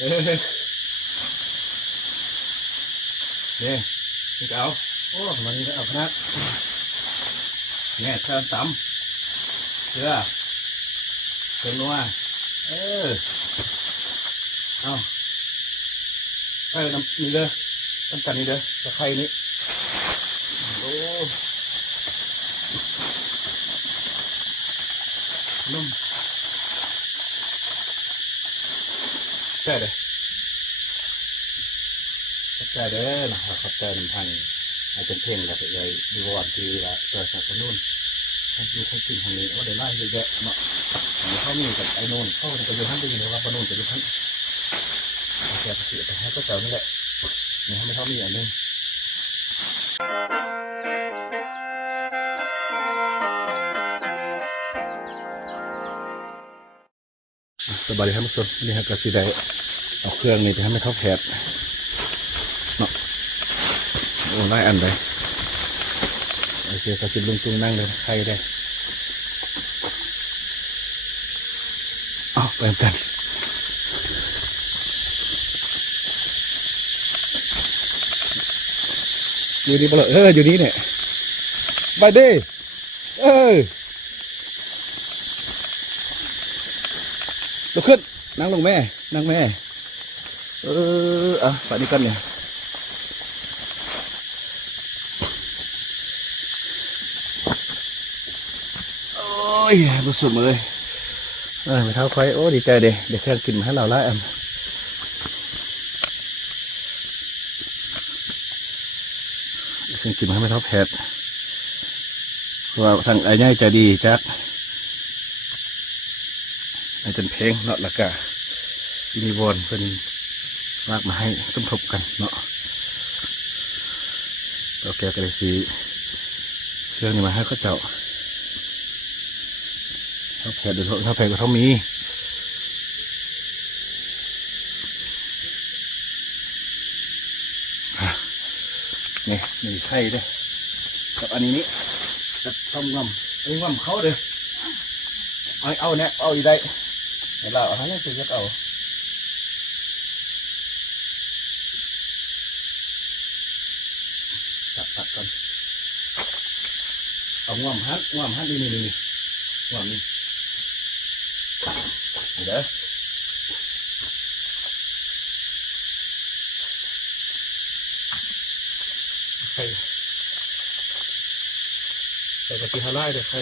เอ้ยนี่นี่เอาโอ้มันนี่เอาพนักเนี่ยเครื่องตำเกลือเครื่องนัวเอาใส่น้ำนี่เด้อน้ำตาลนี่เด้อตะไคร้นี่โอ้นุ่มใช่เลยใช่เด้อนะครับขับใจมันทางอาจจะเพ่งกับใหญ่ดีกว่าที่ละเกิดจากนู่นทั้งดูทั้งกินทางนี้ว่าเดี๋ยวไล่เยอะแยะเนาะเขามีกับไอ้นู่นเขาจะอยู่ท่านไปอยู่ในวัดนู่นจะอยู่ท่านแกจะเสียแต่ให้ก็เจ้านี่แหละเนี่ยให้เขามีอันนึงสบายดีครับทุกคนนี่ฮะกระสีได้เอาเครื่องนี่จะให้ไม่เข้าแผดเนาะโอ้ไล่อันไปโอเคกระสีลุงจุงนั่งเลยใครได้เอาไปกันอยู่ดีเปล่าอยู่นี้เนี่ยไปดิลุกขึ้นนั่งลงแม่นั่งแม่ไปนี่กันเนี่ยโอ้ยรู้สึกเลยไม่เท้าไฟโอ้ดีใจเดี๋ยวแค่กินมาให้เราละเครื่องกินมาให้ไม่เท้าแพทย์ว่าทางไอ้ย่ายใจดีจัดไอ้จนเพลงเนาะแล้วก็ที่มีวอนเป็นมากมาให้สมทบกันเนาะเราแกก็เลยซื้อเครื่องนี้มาให้เขาเจ้าเขาแพทย์โดยเขาแพทย์ก็เขามีนี่มีไข่ด้วยกับอันนี้จะต้มงำอันนี้งำเขาเลยเอาเนี่ยเอาอีกได้เดี๋ยวเราเอาให้เนี่ยจะเอาตัดกันเอางำฮัทนี่งำนี่เด้อใส่กระติฮาร่าเด้อใคร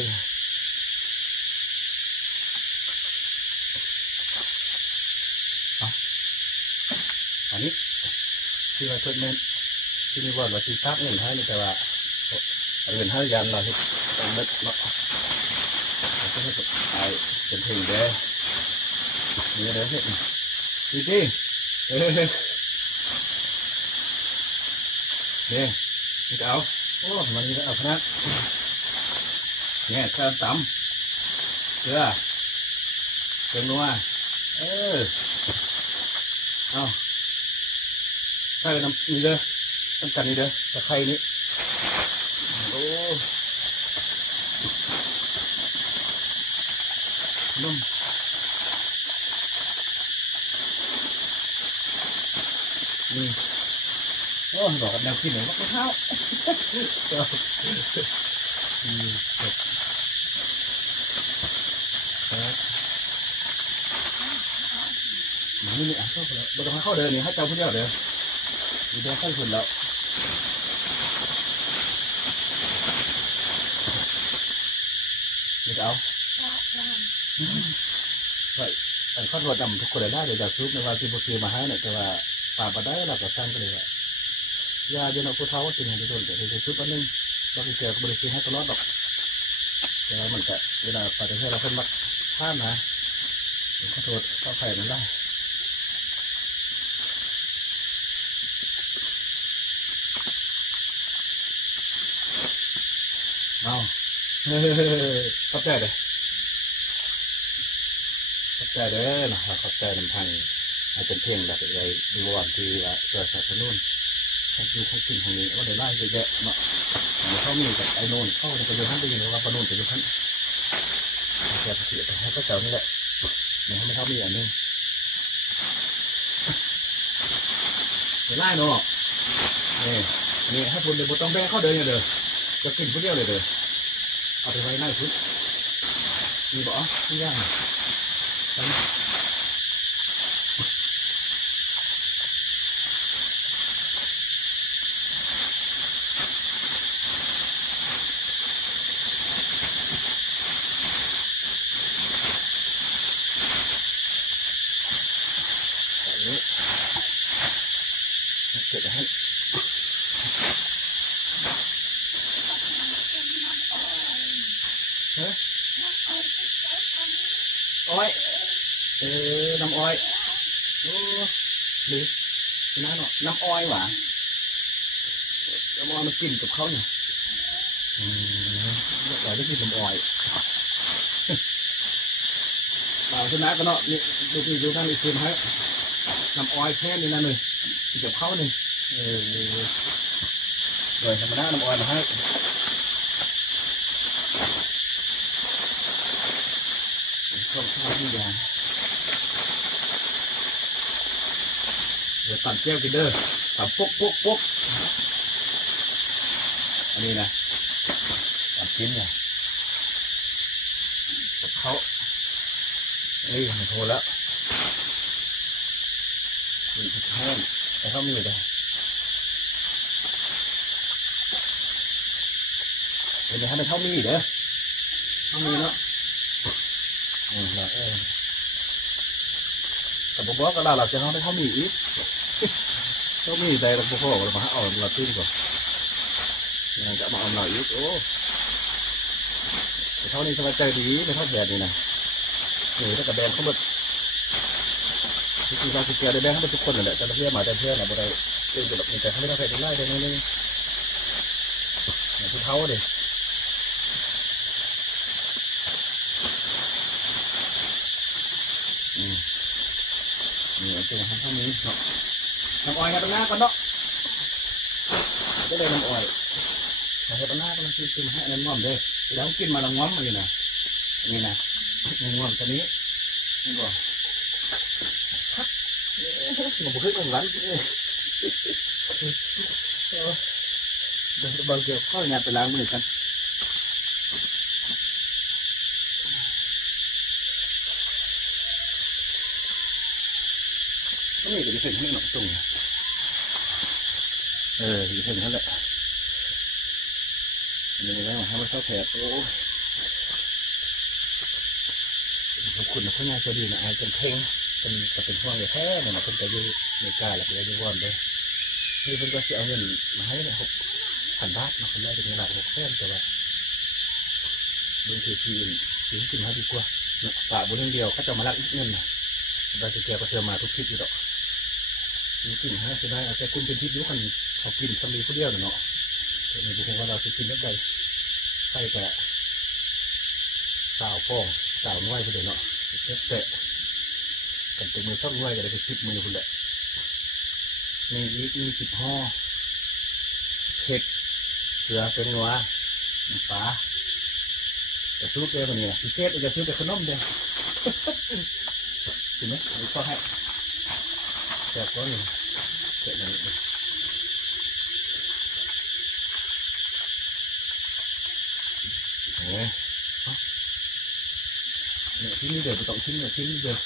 อันนี้ที่ว่าเพิ่มเงินที่มีว่าที่ซับเงินให้แต่ว่าเงินให้ยันเราที่ต้องเม็ดเนาะเราก็ให้ไอ้เป็นถึงเด้อนี่เด้อนี่ดินี่เอาโอ้มันนี่เอาพนักเนี่ยเครื่องตำเกลือเครื่องนัวเอาใส่น้ำนี่เด้อน้ำตาลนี่เด้อตะไคร้นี่โอ้นุ่มนี่โอ้บอกกับแนวกินหน่อยว่าเท้านี่เข้าไปแล้วเราต้องเข้าเดินนี่ให้เจ้าผู้เดียวเด้อมีเดินเข้าคนแล้วนี่เอาใช่แต่ข้าวรวดดำทุกคนได้เดี๋ยวจะซุปในว่าที่พวกเธอมาให้เนี่ยแต่ว่าป่าปะได้เราก็สร้างกันเลยว่ายาเดี๋ยวเราผู้เฒ่าจริงๆโดนแต่เดี๋ยวซุปอันนึงเราไปเจอกับบริษัทให้ตลอดดอกแต่ว่ามันจะเวลาป่าจะให้เราคนมักท่านนะขอโทษก็ไข่มันได้เอาขอบใจเลยขอบใจเด้อนะครับขอบใจนำทางอาจจะเพ่งแบบใหญ่ดีกว่าที่เกิดจากนู่นทั้งดูทั้งกินทางนี้ว่าเดี๋ยวไล่เยอะแยะเนาะเขามีกับไอ้นู่นเขาจะอยู่ท่านไปอยู่ในวัดนู่นจะอยู่ท่านแกจะเสียแต่ให้ก็เจ้านี่แหละเนี่ยให้เขามีอันนึง ไม่ไล่เนาะนี่นี่ให้คุณเดี๋ยวต้องแบ่งเข้าเดินอย่างเด้อจะกินผู้เดียวเลยเด้อเอาไปไว้หน้าชุดมีบ่ไม่ยากเก็บให้อ้อยน้ำอ้อยโอ้หรือน้ำเนาะน้ำอ้อยหวานน้ำอ้อยมันกินกับเขาเนี่ยอยากได้กินน้ำอ้อยเปล่าชนะก็เนาะนี่ดูนั่นอีกคืนให้น้ำอ้อยแค่นี้นั่นเลยกินกับเขาเนี่ยโดยธรรมดาน้ำอ้อยมาให้ต้มข้าวที่ยางเดี๋ยวปั่นแก้วกินเด้อปั่นปุ๊กอันนี้นะปั่นกินเนี่ยกับเขามันโทรแล้วมีอีกแห้งแต่เขามีอยู่เลยเดี๋ยวให้มันเท่ามีเด้อเท่ามีเนาะแต่ผมบอกก็ได้เราจะเอาได้เท่ามีอีกเท่ามีแต่เราพอเรามาเอาเราขึ้นก่อนจะมาเอาเราอีกโอ้เท่านี้สบายใจดีไม่เท่าแดดนี่นะถ้ากับแบงเขาหมดที่เราสิเกียร์ได้แบงเขาเป็นทุกคนแหละแต่เพื่อนมาแต่เพื่อนอะไรจะแบบมีแต่เขาไม่ได้ใส่ได้ได้นี่ที่เท้าดินี่เป็นทำเท่านี้เนาะน้ำอ้อยให้ตรงหน้าก่อนเนาะจะได้น้ำอ้อยให้ตรงหน้าก็มันกินให้อันนั้นง่อมเลยแล้วกินมาละง่อมเลยนะนี่นะง่อมตัวนี้นี่บ่มันบุกขึ้นมันร้อนเดี๋ยวบางเกี่ยวข้าวงานไปล้างมือกันนี่ก็จะเป็นให้หนองตุ่งจะเป็นนั่นแหละนี่แล้วให้มันเข้าแผลโอ้ขอบคุณนะพ่องานจะดีนะไอ้เป็นเพ่งเป็นห่วงเลยแท้เนี่ยนะเป็นใจดีในกายหลักเลยดีวอนเลยนี่เป็นก็จะเอาเงินมาให้เนี่ย6,000 บาทมาคนแรกเป็นเงินหลัก600,000แต่ว่าบางทีซื้อกินให้ดีกว่าฝากบุญเดียวเขาจะมาลักอีกเงินนะเราจะเกี่ยวกับเธอมาทุกคลิปอยู่หรอกมีกินให้จะได้แต่คุณเป็นทิพย์ยุคันเขากินสมีผู้เดียวเนาะในบุคคลว่าเราจะกินได้ใช่แต่สาวฟองสาวน้อยคนเดียวเนาะเตะกันเป็นมือช่องน้อยกันเลยไปคิดมือคุณแหละมี10 ห่อเผ็ดเกลือเป็นงัวน้ำปลาจะซื้อเกลือมันเนี่ยพิเศษจะซื้อแต่ขนมเดียวถูกไหมอันนี้ก็ให้แต่ก็หนึ่งเสร็จแล้วเนี่ยที่นี่เดี๋ยวไปต้องชิ้นเนี่ยชิ้นนี้เดี๋ยว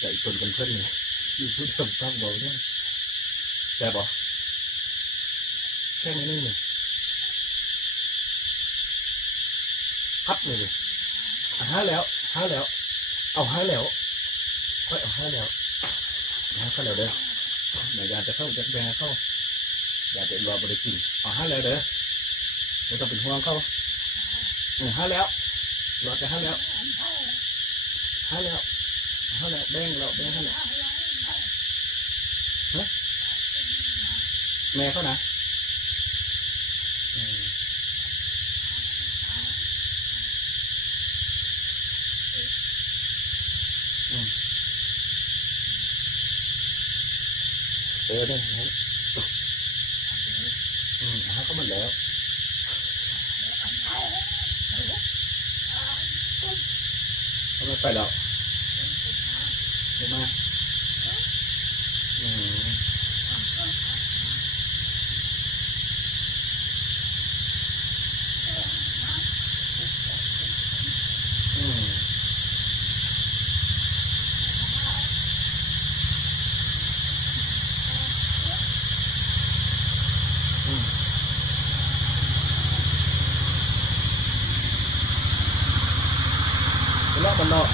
ใจคนกันเพื่อนเนี่ยอยู่พูดสมตั้งบอกเนี่ยแต่บอกแค่นี้นึงเนี่ยพับเลยหาแล้วเอาหาแล้วค่อยเอาหาแล้วเข้าแล้วเด้อไหนยาจะเข้าจะแบงเข้ายาจะรอบริกินเอาหาแล้วเด้อไม่ต้องเป็นห่วงเข้าหาแล้วรอจะหาแล้วแบงเราแบงให้แม่เขานะได้แล้วเขาหมดแล้ว เ ทำไมไปแล้วเดี๋ยวมาอืมอืมอืมไปลอกมันเนาะ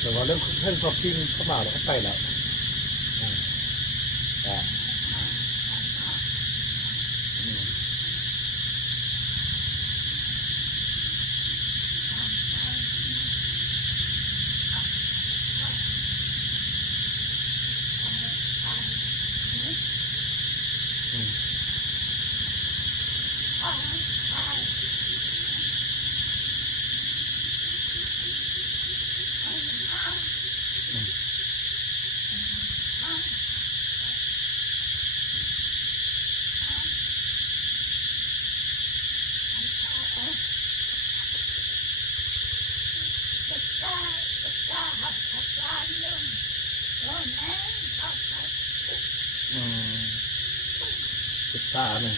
แต่ว่าเรื่องชอบปิ้งเข้ามาแล้วก็ไปแล้วอืมอ่ะอืมอืมอืมอืมศึกษาหนึ่ง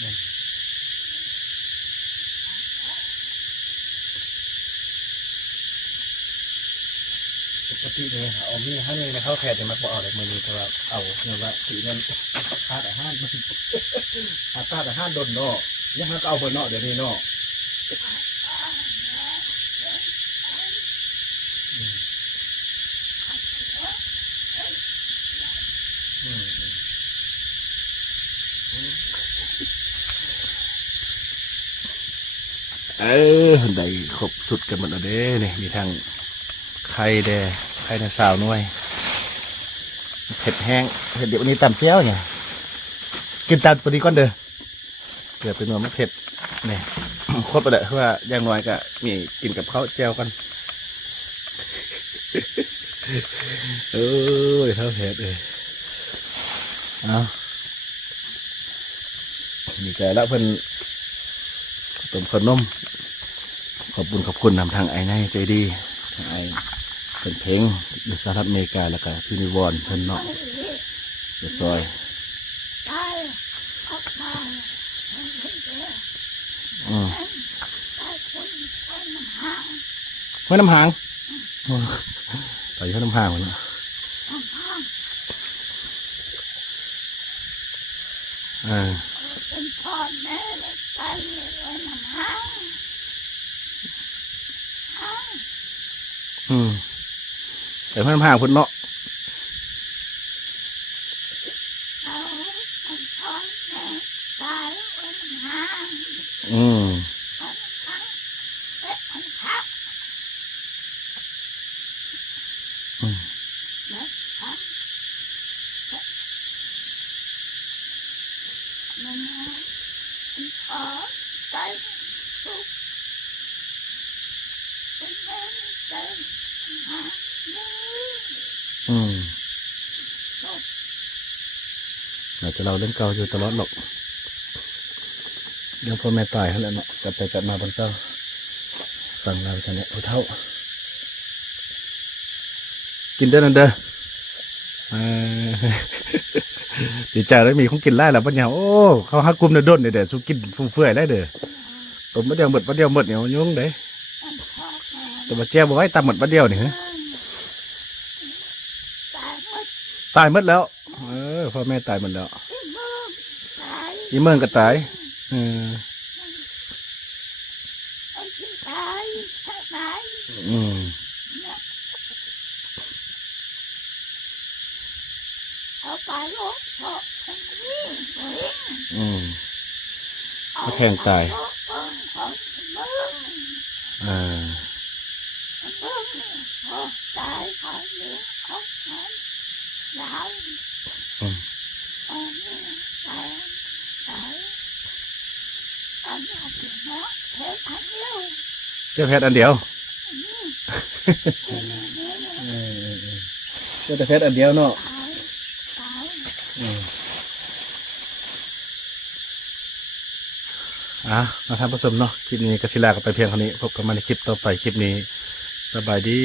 อืมปกติเนี่ยเอามีให้เลยนะเข้าแขกจะมาบอกอะไรมือนี้แต่ว่าเอาเงินว่าสีเงินคาดอาหารมันคาดอาหารโดนเนาะยังก็เอาไปเนาะเดี๋ยวนี้เนาะอืมอืมอืมได้ครบสุดกันหมดแล้วเด้เนี่ยมีทั้งไข่แดงไข่ในสาวน้อยเผ็ดแห้งเผ็ดเดี๋ยววันนี้ตำเจียวเนี่ยกินตามพอดีก่อนเด้อเผื่อเป็นนวลไม่เผ็ดเนี่ยโคตรไปเลยเพราะว่าอย่างน้อยก็มีกินกับข้าวเจียวกันเอ้ยเท่าเผ็ดเลยเอาดีใจแล้วเพิ่นต้มขนมขอบคุณนำทางไอ้นายใจดีทางไอ้เป็นเพลงอยู่สหรัฐอเมริกาแล้วก็พี่นิวอนเพิ่นเนาะเดี๋ยวซอยอืมห้วยน้ำหางไปห้วยน้ำหางหมดแล้วเป็นพ่อแม่ไปห้วยน้ำหางแต่ห้วยน้ำหางพุ่นเนาะอืมอืมอืมเราจะเล่าเรื่องเก่าอยู่ตลอดหรอกเดี๋ยวพ่อแม่ตายแล้วเนาะกลับไปกลับมาบนเก้าฟังเราจะเนี่ยเท่ากินเด้อนั่นเด้อดีใจแล้วมีของกินไล่แล้วปัญญาโอ้เขาหักกุมเด้อด้นเด้อสุกินฟุ้งเฟื่อยได้เด้อต้มมะเดียวหมดมะเดียวหมดเนี่ยยุ่งเด้แต่มาแจ้วบอกให้ตำหมดมะเดียวนี่ฮะตายหมดแล้วพ่อแม่ตายหมดแล้วอีเมืองก็ตายอืม เอาไปรถเถอะคนนี้วิ่ง อืม เอา แทงตาย ไปรถเบิ่งคนเบิ่ง อ่า เบิ่งพอตายพอเลี้ยงเขาเขายาว อืม อันนี้ตายตายอันนี้ถึงเนาะเทอันเดียว เจ้าเพชรอันเดียว นี่ เจ้าแต่เพชรอันเดียวเนาะ ตายตาย มาท่านผู้ชมเนาะคลิปนี้ก็ชิลากันไปเพียงเท่านี้พบกันใหม่ในคลิปต่อไปคลิปนี้สบายดี